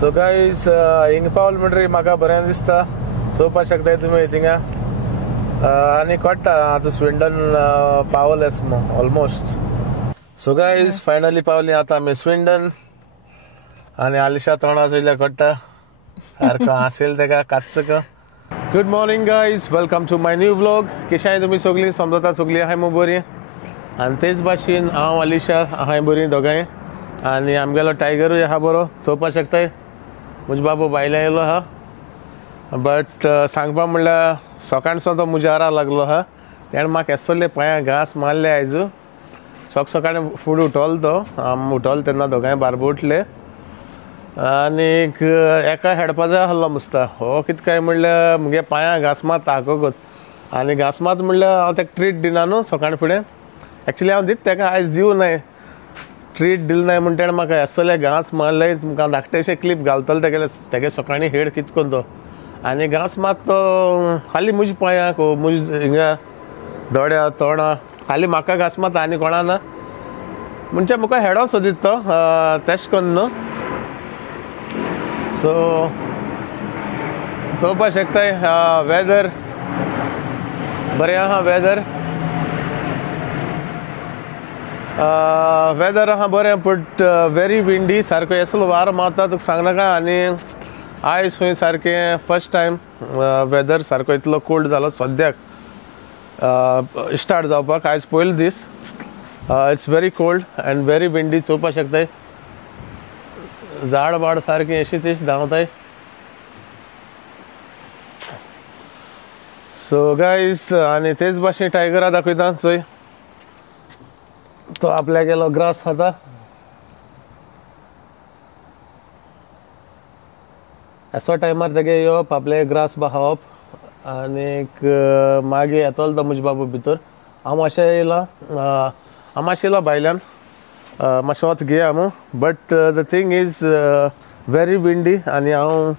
So guys हिंग पावल म्हणटरी म्हाका बरें दिसता चोवपाक शकताय तुमी थिंगा आनी कळटा आतां स्विंडन पावलेस मो ऑलमोस्ट. सो गाइस फायनली पावली आतां आमी स्विंडन आनी आलिशा तोंडा चोयल्यार कळटा सारको हांसेल तेका काच्चक. Good morning guys, welcome to my new vlog. कशें तुमी सगळीं समजता सगळीं आहाय मो बरी आनी तेच भाशेन हांव आलिशा आहाय बरी दोगांय आनी आमगेलो टायगरूय आहा बरो चोवपाक शकताय. म्हजो बाबू भायल्या येयलो आहा बट सांगपा म्हणल्यार सकाळचो तो मुजारा लागलो आहा. तेणें म्हाका एसले पांयां घास मारले आयज. सकाळीं फुडें उठोलो तो आम उठोलो तेन्ना दोगांय बारबो उठले आनीक एका हेडपा जाय आसलो मुस्ता. हो कितें काय म्हणल्यार मुगे पांयां घास मात ताकोगोत आनी घास मात म्हणल्यार हांव ताका ट्रीट दिना न्हू सकाळ फुडें. एक्चुली हांव दिता ताका आयज दिवं न्हय ट्रीट दिल नाय म्हण तेणें म्हाका एसले घास मारले. तुमकां धाकटेशें क्लीप घालतलो तेगे सकाळीं हेड कितें करून तो आनी घास मात तो हाली म्हज्या पांयाक म्हज्या हिंगा दोड्या तोंडा हाली म्हाका घास मात आनी कोणा ना म्हणजे म्हाका हेडो सो दिता तो तेश करून न्हू. सो चोवपाक शकताय वेदर बरें आहा. वेदर आहा बरें बट वेरी विंडी सारको येसलो वारो मारता तुका सांगनाका. आनी आयज खंय सारकें फर्स्ट टायम वेदर सारको इतलो कोल्ड जालो सद्याक स्टार्ट जावपाक. आयज पयलो दीस it's very cold and very windy. चोवपाक शकताय झाड वाड सारकी अशी तेशी धांवताय. सो गायज आनी तेच भाशेन टायगरा दाखयता चोय तो आपल्या गेलो ग्रास खाता. एसो टायमार तेगे येवप आपले ग्रास खावप आनीक मागीर येतलो तो म्हजो बाबू भितर. हांव मातशें येयला भायल्यान मातशें वत घेया मू. But the thing is very windy आनी हांव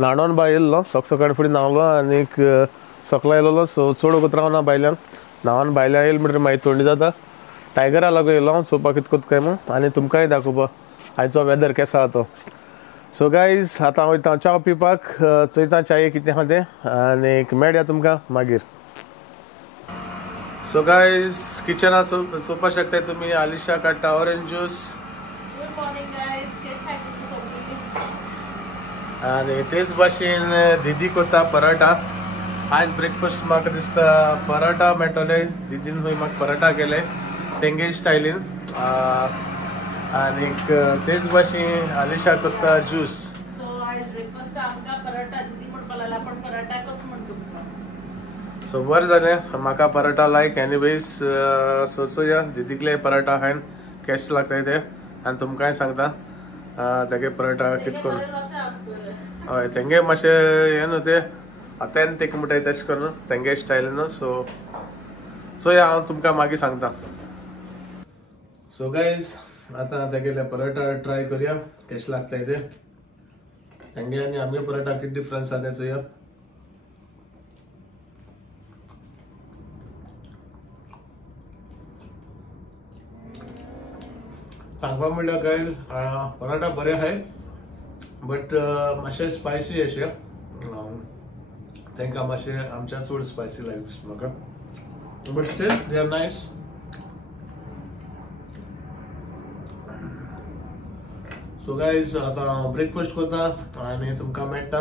न्हाणोन भायर येयल्लो सकाळी फुडें न्हांवलो आनीक सकला येयलो. सो चड वगत रावना भायल्यान न्हांवन भायल्यान येयलो म्हणटरी मागीर थंडी जाता. टायगरा लागून येयलो हांव चोवपाक कितें कोत काय मू आनी तुमकांय दाखोवपा आयचो वेदर केसो आहा तो. सो गायज आतां हांव वयता च्या पिवपाक चोयता च्याये कितें आहा तें आनीक मेळया तुमकां मागीर. सो गायज किचनात चोवपाक शकताय तुमी आलिशा काडटा orange juice. Good morning guys, कशे आहात तुमी सगळीं? आनी तेच भाशेन दिदी कोता पराठा. आयज ब्रेकफास्ट म्हाका दिसता पराठा मेळटले. दिदीन खंय म्हाका पराठा केले तेंगे स्टायलीन आनीक तेच भाशेन आलिशा कोता ज्यूस. सो आयज ब्रेकफास्ट आमकां पराठा दिदी म्हणपा लागला पण पराठा कोत म्हण तुमकां. सो बरें जालें म्हाका पराठा लायक एनीवेज. सो चोया दिदीकले पराठा खायन केश लागताय ते आनी तुमकांय सांगता तेगे पराठा कितें करून हय तेंगे मातशें हें न्हू ते ऑथेंटीक म्हणटाय तेशें करून तेंगे स्टायल न्हू. सो चोया हांव तुमकां मागीर सांगता. सो गायज आतां तेगेले पराठा ट्राय करया केशे लागताय ते. तेंगे आनी आमगे पराठा कितें डिफरन्स आहा ते चोया. सांगपा म्हणल्यार काय पराठा बरे आहाय बट मातशे स्पायसी अशे. तांकां मातशे आमच्या चड स्पायसी लायक दिसता म्हाका but still they are nice. So guys आतां हांव ब्रेकफास्ट करता आनी तुमकां मेळटा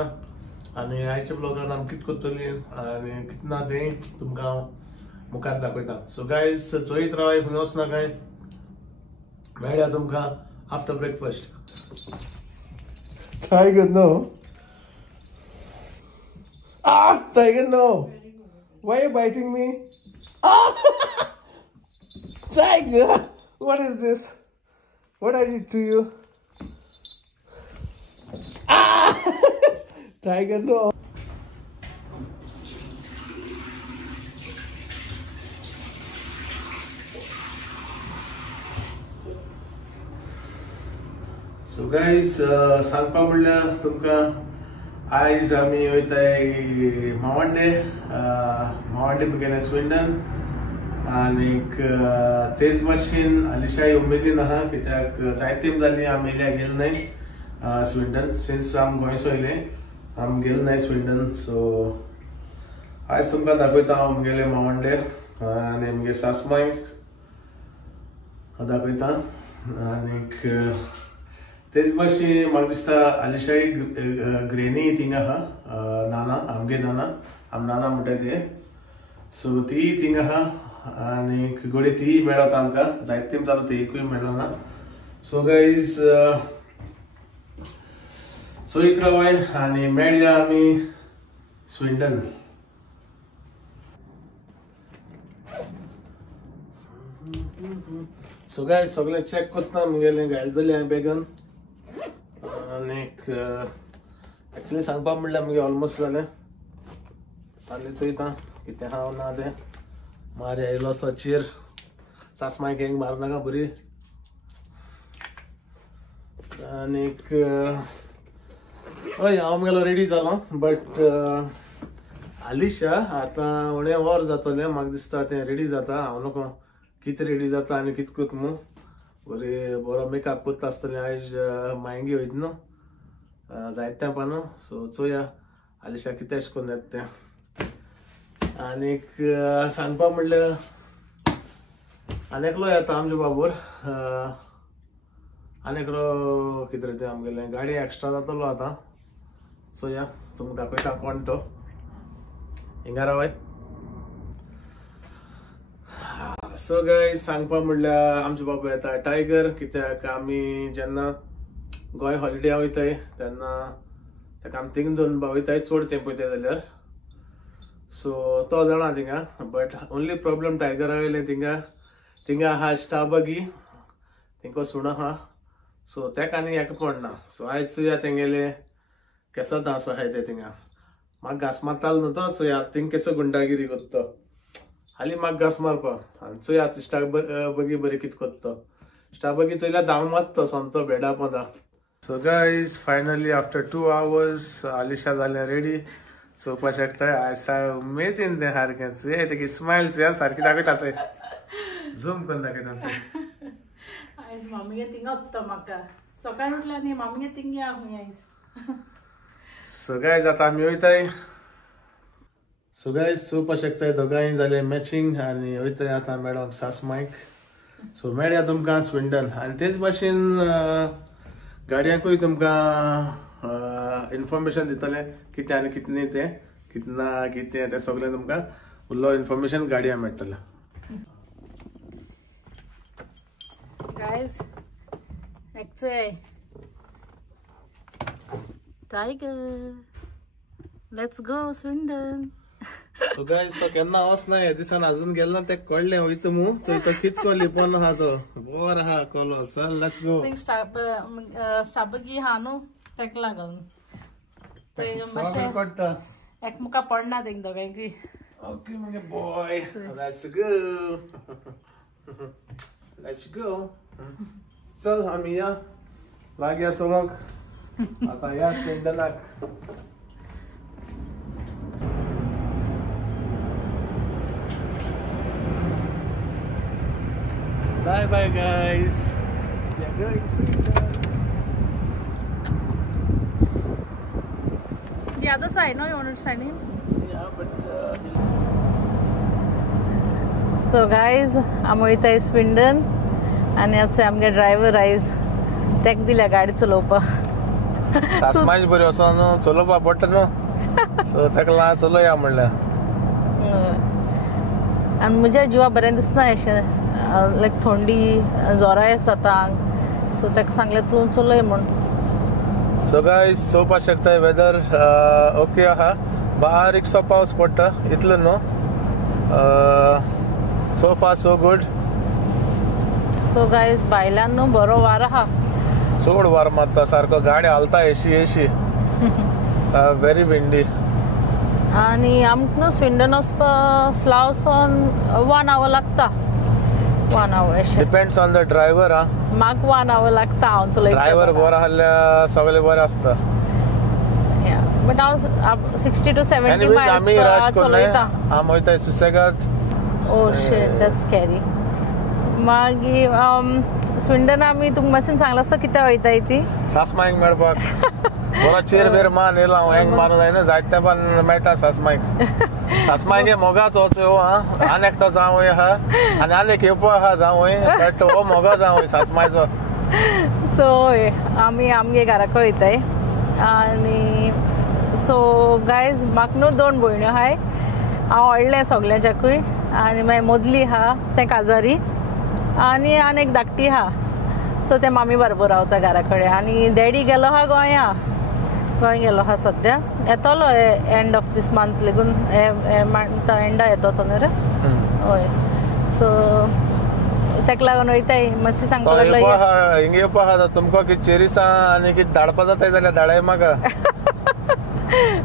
आनी आयच्या ब्लॉगान आमी कितें करतली आनी कितें ना तें तुमकां हांव मुखार दाखयता. सो गायज चोयत रावाय खंय वचना काय मेळया तुमकां after breakfast. Tiger, no. Tiger, no. Why are you biting me? Tiger, what is this? What I did to you? Tiger, no. So guys सांगपा म्हणल्यार तुमकां आयज आमी वयताय मावंडे मुगेले स्विंडन आनीक तेच भाशेन आलिशाय उमेदीन आहा कित्याक जायतीं जालीं आमी येयल्या गेल न्हय स्विंडन सिन्स आम गोंयच वयले आम गेले नाय स्विंडन सो आयज तुमकां दाखयता हांव आमगेले मावंडे आनी आमगे सासमायक दाखयता आनीक तेच भाशेन म्हाका दिसता आलिशाय ग्रेनी थिंग आहा नाना आमगे नाना आम नाना म्हणटाय ते सो ती थिंग आहा आनीक गोडे ती मेळत आमकां जायत तेंप जालो ते एकूय मेळ्ळो ना सो गायज चोयत रावाय आनी मेळया आमी स्विंडन सो गायज सगळे चेक करता मुगेले गाडी जाली हांवें बेगन आनीक एक्चुअली सांगपा म्हणल्यार मुगे ऑलमोस्ट जालें आनी चोयता कितें हांव ना तें मारे आयलो सचेर सासमाय गँग मारनाका बरी आनीक हय हांव मुगेलो रेडी जालो बट आलिशा आतां उणें वर जातलें म्हाका दिसता तें रेडी जाता हांव नको कितें रेडी जाता आनी कितें कोत न्हू बरी बरो मेकअप कोत्ता आसतलें आयज मायंगी वयता न्हू जायत तेंपा न्हू सो चोया आलिशा कितें अशें करून येता तें आनीक सांगपा म्हणल्यार आनेकलो येता आमच्या बाबूर आनेकलो कितें रे तें आमगेलें गाडी एक्स्ट्रा जातलो आतां चोया तुमकां दाखयता कोण तो हिंगा रावाय सो गायज सांगपा म्हणल्यार आमचे बाबा येता टायगर कित्याक आमी जेन्ना गोंय हॉलिडे वयताय तेन्ना ताका आमी थिंग दोन वयताय चड तेंप वयताय जाल्यार सो तो जाणा थिंगा बट ओन्ली प्रॉब्लम टायगरा वयलें थिंगा आहा स्टाबगी तेंको सुण आहा सो तेका आनी हेका पडना सो आयज चोया तेंगेले केसो दास आहाय ते थिंगा म्हाका घास मारतालो न्हू तो चोया थिंग केसो गुंडागिरी कोत्तो हाली म्हाका घास मारपा आनी चोया आतां स्टाबगी बरी कितें कोत्तो स्टाबगी चोयल्यार धांव मारतो सोमतो बेडा पोंदा so guys finally after 2 hours Alisha जालें रेडी चोवपा शकताय आयज उमेदीन तें सारकें चोया तेगे स्मायल चोया सारकी दाखयता चोय झूम करून दाखयता चोय आयज मामीगे थिंगा वत्ता म्हाका सकाळी उठल्या न्ही मामीगे थिंग या खूंय आयज सो गायज आतां आमी वयताय सो गायज चोवपा शकताय दोगांय जालें मॅचिंग आनी वयताय आतां मेळोंक सासमायक सो मेळया तुमकां स्विंडन आनी तेच भाशेन गाडयांकूय तुमकां इन्फॉर्मेशन दितले कितें आनी कितें न्ही तें कितें ना कितें तें सगळें तुमकां फुल्लो इन्फॉर्मेशन गाडयां मेळटलें guys actually tiger let's go Swindon so guys तो केन्ना वचना हे दिसान अजून गेलो ना तें कळ्ळें वयता मू चोय तो कितको लिपोन आहा तो बोर आहा कोलो चल लेट्स गो थिंग स्टाबगी आहा न्हू तेका लागून ते मातशें पडटा एकमुका पडना थिंग दोगांयकूय ओके मगे boy let's go let's go चल आमी या लागया चलोंक आतां या स्विंडनाक Bye bye guys. Yeah, guys. The other side, no? You want to sign him? Yeah, but So guys, आमी वयताय स्विंडन आनी आतां आमगे ड्रायव्हर आयज तेका दिल्या गाडी चलोवपाक सासमायज बरी वचोन चलोवपा पडटा न्हू सो तेका ला चलोया म्हणल्यार आनी म्हज्या जिवा बरें दिसना अशें लायक थंडी जोराय जाता सो तेका सांगलें तूं चलय म्हूण सो गायज चोवपा शकताय वेदर ओके आहा बारीकसो पावस पडटा इतलो न्हू सो फार सो गुड सो गायज भायल्यान न्हू बरो वार आहा चड वार मारता सारको गाडी हालता एशी व्हेरी विंडी आनी आमकां न्हू स्विंडन वचपा स्लावसून 1 hour लागता 1 hour अशें डिपेंड्स ऑन द ड्रायव्हर हा म्हाका 1 hour लागता हांव चलयता ड्रायव्हर बरो आहल्यार सगळें बरें आसता बट हांव 60 to 70 एनीवेज आमी राश miles कोन्नाय चलयता आम वयताय सुसेगाद ओ शिट दॅट्स स्कॅरी मागीर स्विंडन आमी तुमकां मातशें सांगलां आसता कित्याक वयताय ती सासमाईक मेळपाक बरो चेर बेर मान येयलो हांव हेंग मारून जायना जायते पण मेळटा सासमाईक सासमाईक मोगाच वचो आनी एकटो जावंय आहा आनी आनीक येवपा आहा जावंय बट हो मोगा जावंय सासमायचो सो आमी आमगे घराको वयताय आनी सो गायज म्हाका न्हू 2 भयण्यो आहाय हांव व्हडलें सगळ्यांच्याकूय आनी मागीर मदली आहा तें काजारी आनी एक धाकटी आहा सो ते मामी बरोबर रावता घरा कडेन आनी डॅडी गेलो आहा गोंय गेलो आहा सद्या येतलो एंड ऑफ दीस मंथ लेगून हे मंथ एंडा येतो तो न्हू रे हय सो तेका लागून वयताय मातशी सांगपाक लागलो हिंग येवपा आहा तुमकां कितें चेरीसा आनी कितें धाडपा जाताय जाल्यार धाडाय म्हाका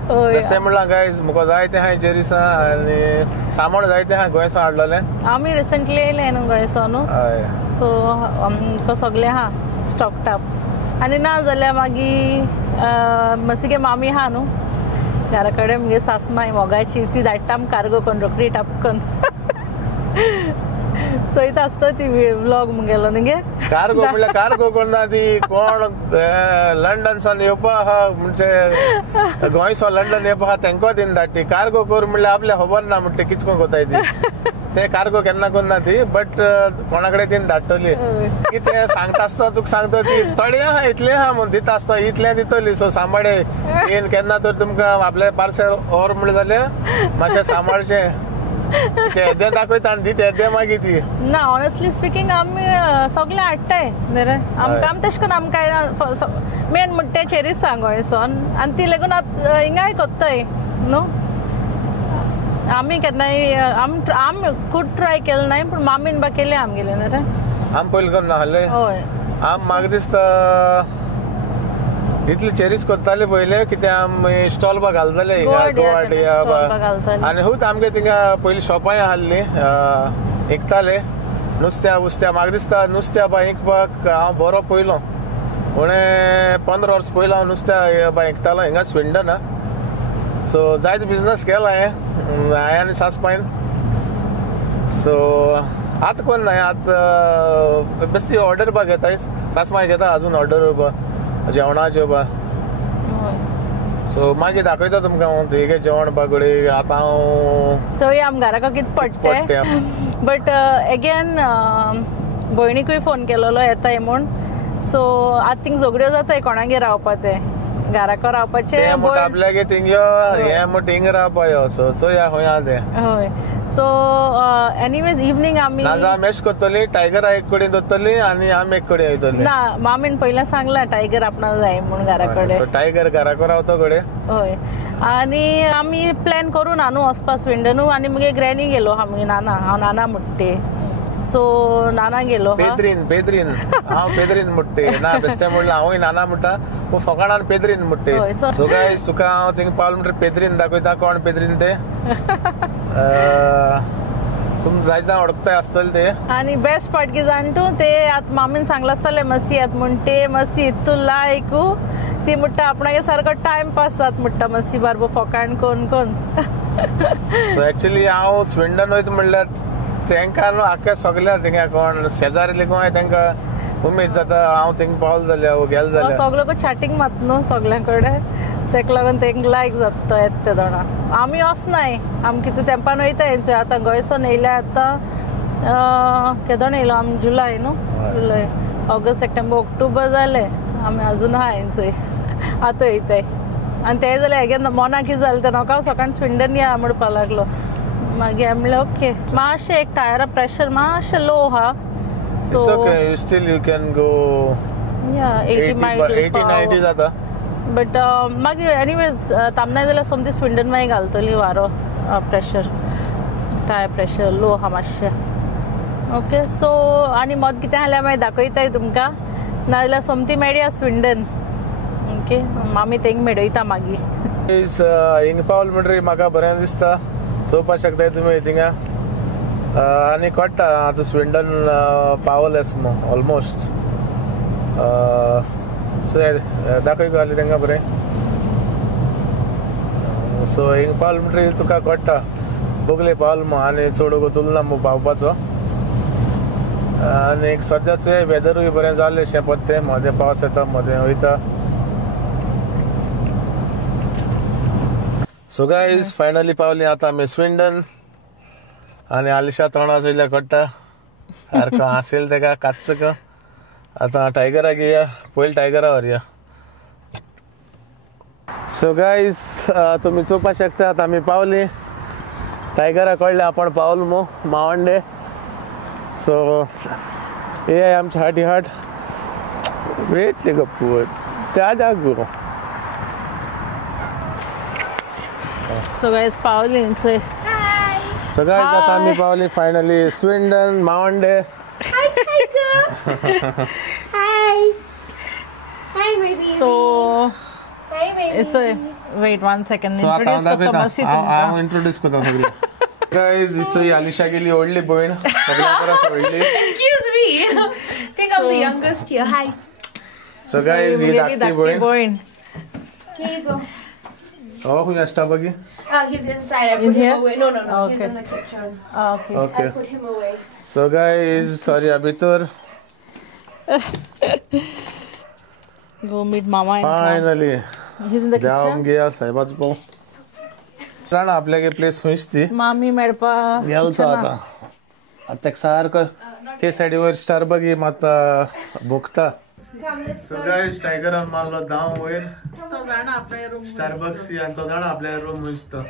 बेश्टें म्हणलां गायज मुको जाय तें आहाय चेरीसा आनी सामान जाय तें आहा गोंयसान हाडलेलें आमी रिसंटली येयले न्हू गोंयसान सो आमकां सगळें आहा स्टॉक टाप आनी ना जाल्यार मागीर मातशी मामी आहा न्हू घरा कडेन मुगे सासमाय मोगाची ती धाडटा आमकां कार्गो करून रोखडी टापकन चोयता आसता ती व्लॉग मुगेलो न्ही कार्गो म्हणल्यार कार्गो कोन्ना ती कोण लंडनसान येवपा आहा म्हणजे गोंयसान लंडन येवपा आहा तेंको दिन धाडटी कार्गो कर म्हणल्यार आपल्या खबर ना म्हणटा कितको कोताय ती ते कार्गो केन्ना कोन्ना ती बट कोणा कडेन तीन धाडटली कितें सांगता आसता तुका सांगता ती थोडे आहा इतले आहा म्हूण दिता आसता इतलें दितली सो सांबाळे येन केन्ना तर तुमकां आपले पार्सेल और म्हणलें जाल्यार मातशें सांबाळचें ते येद्या दाखयता आनी ती येद्या मागीर ती ना ऑनेस्टली स्पिकींग आमी सगळें हाडटाय न्ही रे आमकां तशें करून आमकां मेन म्हणटा तें चेरीस सांग गोंयसान आनी ती लेगून हिंगाय कोत्ताय न्हू आमी केन्नाय आमी खूब ट्राय केलें नाय पूण मामीन बा केलें आमगेलें न्ही रे आमी पयलीं करून नाहले हय म्हाका दिसता इतले चेरीस कोत्ताले पयले कितें आमी स्टॉल बा घालताले गुवाहाटी आनी हूच आमगे थिंगा पयलीं शॉपाय आहली विकताले नुस्त्या म्हाका दिसता नुस्त्या बा विकपाक हांव बरो पयलो उणें 15 वर्स पयलो हांव नुस्त्या बा विकतालो हिंगा स्विंडन सो जायतो बिजनस केलो हांवें आनी सासपायन सो आतां कोण नाय आतां बेश्टी ऑर्डर बा घेताय सासमाय घेता अजून ऑर्डर बा जेवणाच्यो बा सो मागीर दाखयता तुमकां हांव तुगे जेवण बा घडये आतां हांव चोया आमकां घराको कितें पडटा बट अगेन भयणीकूय फोन केलोलो येताय म्हूण सो आतां थिंग झगड्यो जाताय कोणागेर रावपा ते घराको रावपाचें आपल्यागे थिंग यो हे म्हूण थिंग रावपा यो सो चोया खंय आहा तें हय सो एनीवेज इवनिंग आमी नाजाल्यार मॅश कोत्तली टायगर एक कडेन दवरतली आनी आमी एक कडेन वयतली ना मामीन पयलें सांगलां टायगर आपणाक जाय म्हूण घरा कडेन सो टायगर घराको रावता कडे हय आनी आमी प्लॅन करून हा न्हू वचपा स्विंडनू आनी मुगे ग्रॅनी गेलो हा मुगे नाना हांव नाना म्हणटे सो नाना गेलो पेद्रीन हांव पेद्रीन म्हणटे ना बेश्टें म्हणल्यार हांवूय नाना म्हणटा पूण फकाणान पेद्रीन म्हणटे सो गायज तुका हांव थिंग पावलो म्हणटकीर पेद्रीन दाखयता कोण पेद्रीन ते तुम जायजा वळखताय आसतले ते आनी बेस्ट पार्ट कितें जाण तूं ते आतां मामीन सांगला आसतलें मस्ती येता म्हणटे मस्ती इतू लायकू ती म्हणटा आपणागे सारको टायम पास जाता म्हणटा मस्ती बारबो फकाण कोण सो एक्चुअली हांव स्विंडन वयता म्हणल्यार तेंकां न्हू आख्या सगल्या थिंगा कोण शेजारी लेगून तेंकां उमेद जाता हांव थिंग पावलो जाल्यार गेलो जाल्यार सगळो चॅटिंग मात न्हू सगळ्यां कडेन तेका लागून तेंका लायक जाता तो येता ते जाणा आमी वचनाय आमी कितें तेंपान वयता हेंचो आतां गोंयसान येयल्या आतां केदोण येयलो आमी जुलय न्हू जुलय ऑगस्ट सप्टेंबर ऑक्टोबर जाले आमी अजून आहा हेंचोय आतां वयताय आनी ते जाल्यार हेगे मोना कितें जालें तें म्हाका सकाळ स्विंडन या म्हणपा लागलो मागीर हांवें म्हणलें ओके मातशें एक टायरा प्रेशर मातशें लो आहा so okay still you can go या 80-90 जाता बट मागीर एनीवेज तामनाय जाल्यार समती स्विंडन मागीर घालतली वारो प्रेशर टायर प्रेशर लो आहा मातशें ओके सो आनी मोद कितें जाल्यार मागीर दाखयताय तुमकां नाजाल्यार समती मेळया स्विंडन ओके आमी तेंक मेळयता मागीर हिंग पावल म्हणटरी म्हाका बरें दिसता चोवपाक शकताय तुमी थिंगा आनी कळटा आतां स्विंडन पावलेस मो ऑलमोस्ट सो दाखय घाली तेंका बरें सो हिंग पावल म्हणटरी तुका कळटा बोगले पावल मो आनी चड गो तुलना मो पावपाचो आनी सद्याचें वेदरूय बरें जाल्लें शें पत्तें मदें पावस येता मदें वयता. सो गायज फायनली पावली आतां आमी स्विंडन आनी आलिशा तोंडा चोयल्या कट्टा सारको हांसेल तेका काच्चक. आतां टायगराक येया, पयलीं टायगरा व्हरया. सो गायज तुमी चोवपाक शकतात आमी पावली टायगरा कळ्ळें आपण पावलो मो मावंडे. सो हे आमचे हाटी हाट वेट ते गप्पूर त्या जागो. सो गायज पावली चोय. सो गायज आतां आमी पावली फायनली स्विंडन मावंडे. Hi, Tiger. Hi. Hi, baby. So Hi, baby. It's wait 1 second so आतां इंट्रोड्यूस करता मातशी हांव तुमकां. इंट्रोड्यूस करता सगळी. गायज इट्स आलिशा गेली व्हडली भयण सगळ्यां परस व्हडली. Excuse me. Think I'm the youngest here. Hi. So guys ही धाकटी भयण. Here you go. हो खूंय आसता बगी. He's inside. I In put him here? away. No. He's Okay. in the kitchen. Okay. Okay. I put him away. So guys sorry भितर गो meet मामा in finally he is in the देंवून kitchen. गेया सायबाच पाव जाणा आपल्यागे place खंयच ती मामी मेळपा गेलतो आतां. आतां तेका सारको ते सायडीवर स्टार बगी मात भोगता. सो गायज टायगरान मारलो धांव वयर तो जाणा आपल्या रूम. स्टारबक्स आनी तो जाणा आपल्या रूम मुजता.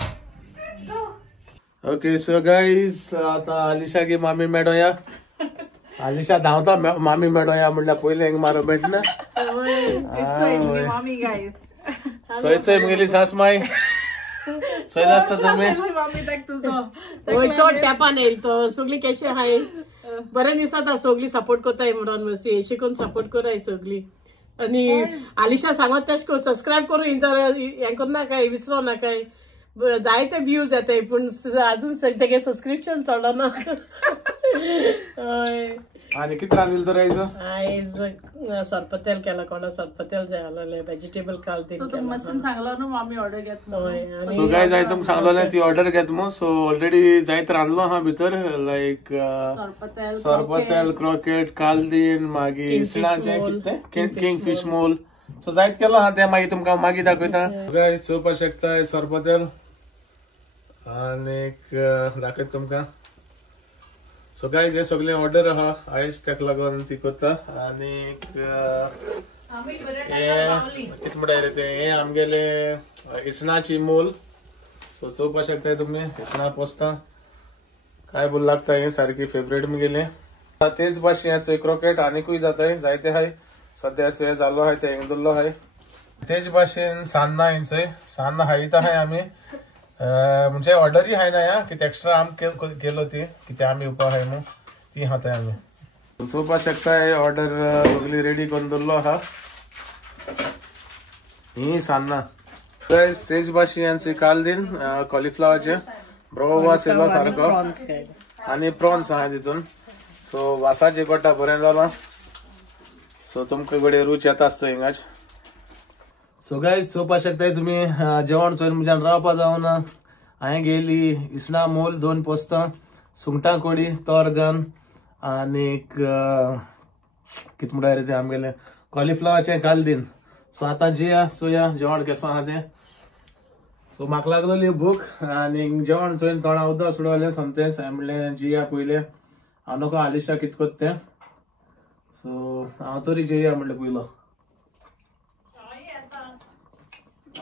ओके सो गायज आतां आलिशागे मामी मेळोया. आलिशा धांवता मामी मेळोया म्हणल्यार पयलें हिंग मारो मेळटना. मामी गाइस. सोय चोय मुगेली सास माय चोय नासता तुमी. मामी ताक तुजो. वय चड तेंपान येयल तो सगळी केशे हाय बरें दिसता सगळी सपोर्ट कोताय म्हणून मातशी शिकून सपोर्ट कराय सगळी. आनी आलिशा सांगत तेश को सबस्क्रायब करू हें करू नाकाय विसरो नाकाय. जायते व्ह्यूज येताय पूण अजून तेगे सबस्क्रिप्शन चडना. हय आनी कितें रांदिल्लो तर आयज आयज सरपतेल केला कोणा सरपतेल जाय आसलें व्हेजिटेबल कालदीन सो तुम मस्तीन सांगलो न्हू मामी ऑर्डर घेत. हय सो गायज हांवें तुमकां सांगलोलें ती ऑर्डर घेत मो. सो ऑलरेडी जायत रांदलो आहा भितर लायक सरपतेल क्रॉकेट कालदीन मागीर इसणाचें कितें किंग फिश मोल. सो जायत केलो आहा तें मागीर तुमकां मागीर दाखयता. गायज चोवपाक शकताय सरपतेल आनीक दाखयता तुमकां. सो गायज हे सगळे ऑर्डर आहा आयज तेका लागून ती करता. आनीक हे कितें म्हणटाय ते हे आमगेले इसणाची मोल. सो चोवपाक शकताय तुमी इसणा पोसता काय बोल लागता. हे सारकी फेवरेट मुगेले. तेच भाशेन क्रॉकेट आनीकूय जाताय जायते हाय. सद्याचो हे जालो हाय ते हिंग दवरलो हाय. तेच भाशेन सान्नां हिंचय सान्नां हायता हाय आमी. म्हणजे ऑर्डरी हाय ना या कितें एक्स्ट्रा आम केलो ती कितें आमी उपाय हाय न्हू ती हाताय आमी. चोवपाक शकताय ऑर्डर सगळी रेडी करून दवरलो आहा. ही सान्नां तेच भाशेन कालदीन कॉलीफ्लावरचे बरो वास येयलो सारको आनी प्रॉन्स आहा तितून. सो वासाचे कोटा बरें जालां. सो तुमकां कडे रूच येता आसता हिंगाच. सो गायज चोवपाक शकताय तुमी जेवण चोयन म्हज्यान रावपा जावना. हांवें गेली इसणा मोल 2 पोस्तां सुंगटां कोडी तोरगन आनीक कितें म्हणटाय रे ते आमगेले कॉलीफ्लावरचें कालदीन. सो आतां जिया चोया जेवण केसो आहा तें. सो म्हाका लागलोली भूक आनीक जेवण चोयन तोंडां उदक सुडवलें सोमतेंच. हांवें म्हणलें जिया पयलें हांव नोको आलिशा कितें कोत्ता तें. सो हांव तरी जेया म्हणलें पयलो.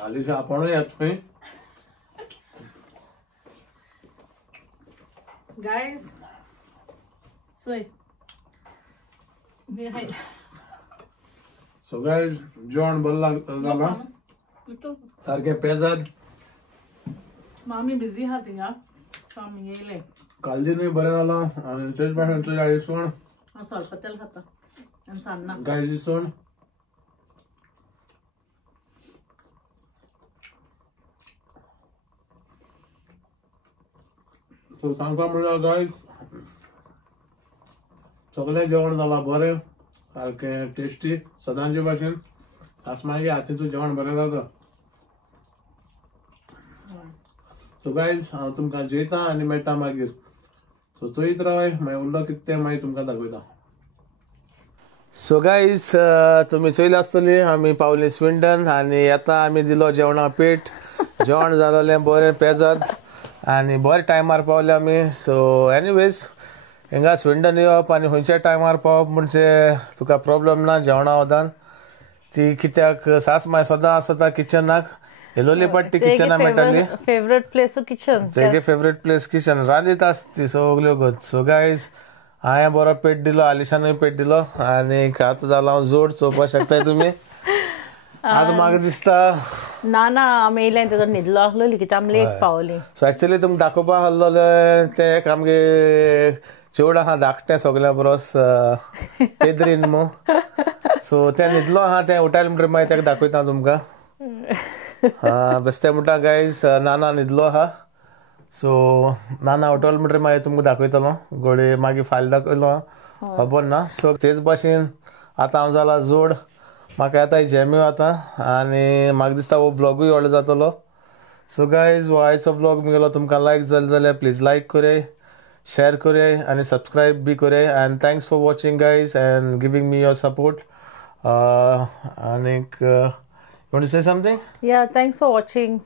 आलिशा आपणूय येत खंय. गाइस सोय मी हाय. सो गायज जेवण बरें जालां सारकें पेजाद. मामी बिझी आहा थिंगा सो आमी येयले. कालदीनूय बरें जालां आनी तेच भाशेन चोया इसवण हांव सरपतेल खाता आनी सान्नां. गायज इसवण सो सांगपा म्हणल्यार गायज सगळें जेवण जालां बरें सारकें टेस्टी सदांचे भाशेन. आसमागे हातीचें जेवण बरें जाता. सो गायज हांव तुमकां जेयता आनी मेळटा मागीर. सो चोयत रावाय मागीर उरलो कितें तें मागीर तुमकां दाखयता. सो गाईज तुम्ही चोयली आसतली आमी पावली स्विंडन आनी आतां आमी दिलो जेवणा पेट जेवण जालोलें बरें पेजाद आनी बरे टायमार पावले आमी. सो एनीवेज हिंगा स्विंडन येवप आनी खंयच्या टायमार पावप म्हणजे तुका प्रॉब्लेम ना जेवणा वदान. ती कित्याक सास माय सदां आसता किचनाक येलोली पडटी किचना मेळटाली. Favourite place kitchen. तेगे फेवरेट प्लेस किचन रांदीत आसती सगल्यो गत. सो गायज हांवें बरो पेट दिलो आलिशानूय पेट दिलो आनी आतां जालो हांव जोड चोवपाक शकताय तुमी. आतां म्हाका दिसता ना आमी येयलें तेजो न्हिदलो आसलोली कित्याक आमी लेट पावली. सो एक्चुअली तुमकां दाखोवपाक आहलोले ते एक आमगे चेवड आहा धाकटें सगल्या बरोस पेद्रीन मू. सो तें न्हिदलो आहा तें उठयलें म्हणटरी मागीर तेका दाखयता तुमकां. बेश्टें म्हणटा गायज नाना न्हिदलो आहा. सो नाना उठोल म्हणटरी मागीर तुमकां दाखयतलो घोडये मागीर फाल्यां दाखयलो खबर ना. सो तेच भाशेन आतां हांव जाला जोड म्हाका आतां जेम्यो आतां आनी म्हाका दिसता हो ब्लॉगूय व्हडलो जातलो. सो गायज हो आयचो ब्लॉग मुगेलो तुमकां लायक जालो जाल्यार प्लीज लायक करे शेअर करे आनी सबस्क्रायब बी करे. And thanks for watching guys and giving me your support. आनीक you want to say something? या थँक्स फॉर वॉचिंग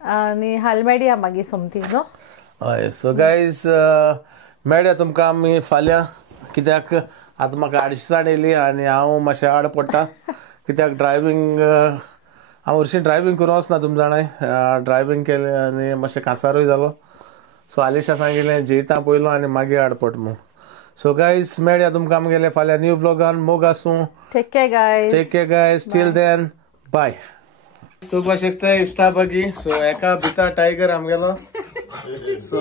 आनी हाल मेळया मागीर समथींग न्हू. हय सो गायज मेळया तुमकां आमी फाल्यां कित्याक आतां म्हाका 8:30 येयली आनी हांव मातशें आड पडटा कित्याक ड्रायवींग हांव हरशीं ड्रायवींग करूं वचना तुमी जाणाय. ड्रायवींग केलें आनी मातशें कांसारूय जालो. सो आलिशा सांगिल्लें जेयता पयलो आनी मागीर आडपट म्हूण. सो गायज मेळया तुमकां आमगेलें फाल्यां न्यू ब्लॉगान. मोग आसूं. Take care guys. Till then bye. चोवपा शकता इश्टा बागी. सो एका भितर टायगर आमगेलो. सो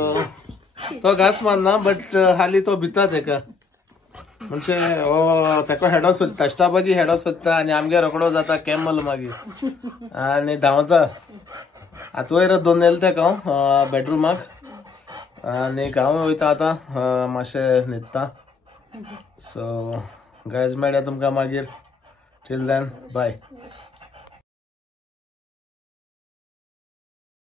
तो घास मारना बट हाली तो भिता तेका म्हणजे हो तेका हेडो सोदता स्टाबागी हेडो सोदता आनी आमगे रोकडो जाता कॅमल मागीर आनी धांवता. आतां वयर दोन येयले तेका हांव बेडरुमाक आनी हांव वयता आतां मातशें न्हिदता. सो गायज मेळया तुमकां मागीर. Till then bye.